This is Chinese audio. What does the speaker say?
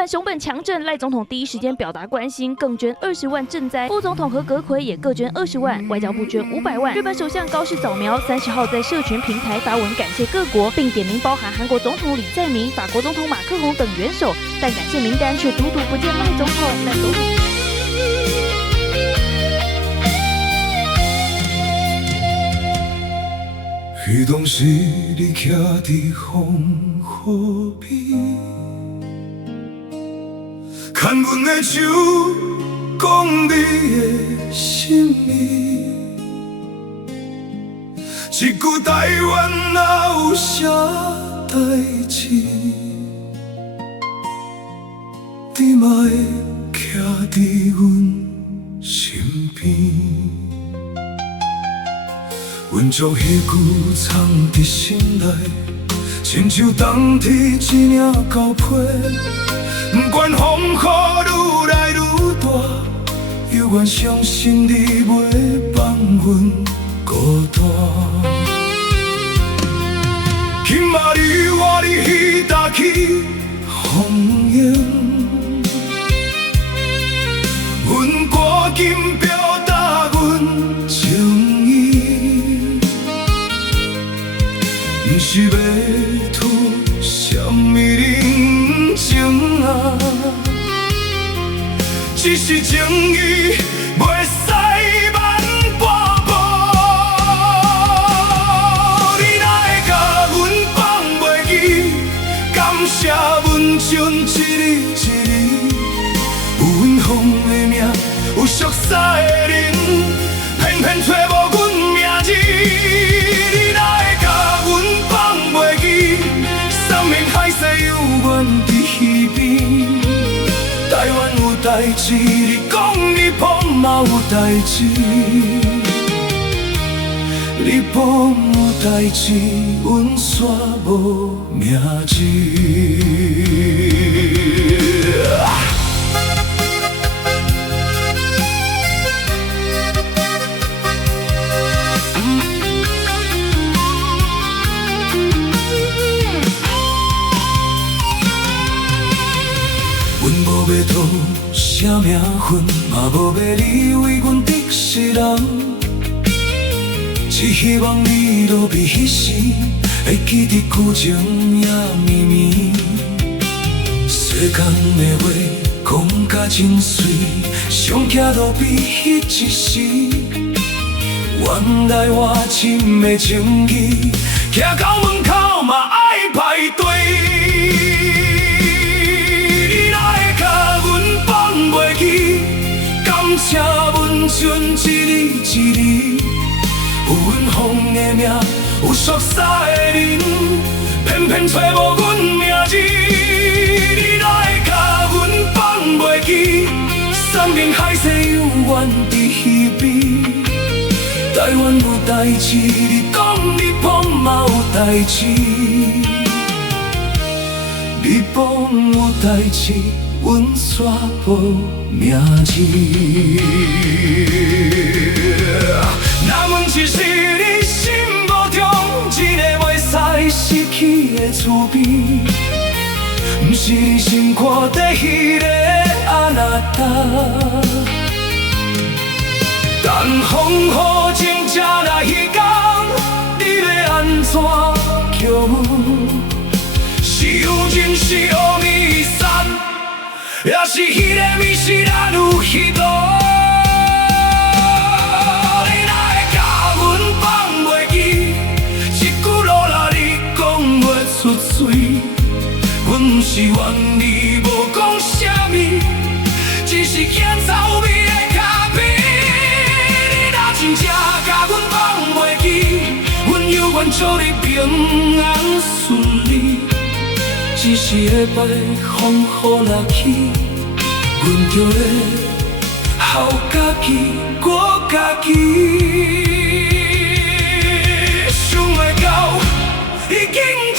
本熊本强震，赖总统第一时间表达关心，更捐20万赈灾，副总统和阁揆也各捐20万，外交部捐500万。日本首相高市早苗30号在社群平台发文感谢各国，并点名包含韩国总统李在明、法国总统马克宏等元首，但感谢名单却独不见赖总统。赖总统。 迄当时你徛伫风雨边，牵阮的手，讲你的心意。一句台湾哪有啥代志，你嘛会徛伫阮身边。 阮将迄句藏伫心内，亲像冬天一领厚被。不管风雨愈来愈大，犹原相信你袂放阮孤单。今仔日我伫彼搭起风涌，阮赶紧表达阮情。 不是要图什么人情啊，只是情义袂使慢半步。你哪会甲阮放袂记？感谢阮像一日一日，有阮风的命，有熟悉的人，偏偏找无阮名字。 台湾有代志，你讲日本嘛有代志，日本有代志，阮煞无名字。无要讨啥名分，嘛无要你为阮得失人，只希望你落笔迄时，会记得旧情也绵绵。世间的话讲甲真水，上徛落笔迄一时，原来我深的情义，徛到门口嘛爱排队。 感谢阮像一日一日，有阮风的命，有熟悉的人，偏偏找无阮名字。你哪会甲阮放袂记？山盟海誓犹原伫彼边。台湾有代志，你讲日本嘛有代志，日本有代志。 阮煞无名字，若问一世你心目中一个袂使失去的滋味，不是你心看在迄个阿那达。等风雨情正来迄天，你要安怎叫阮？是有情是乌弥散。 也是迄个迷失咱有彼路，你哪会甲阮放袂记？一句落来你讲袂出嘴，阮不是怨你无讲啥物，只是嫌臭味的咖啡。你若真正甲阮放袂记，阮犹原祝你平安顺利。 只是下摆风雨来去，阮就会靠家己，我家己。想袂到，已经。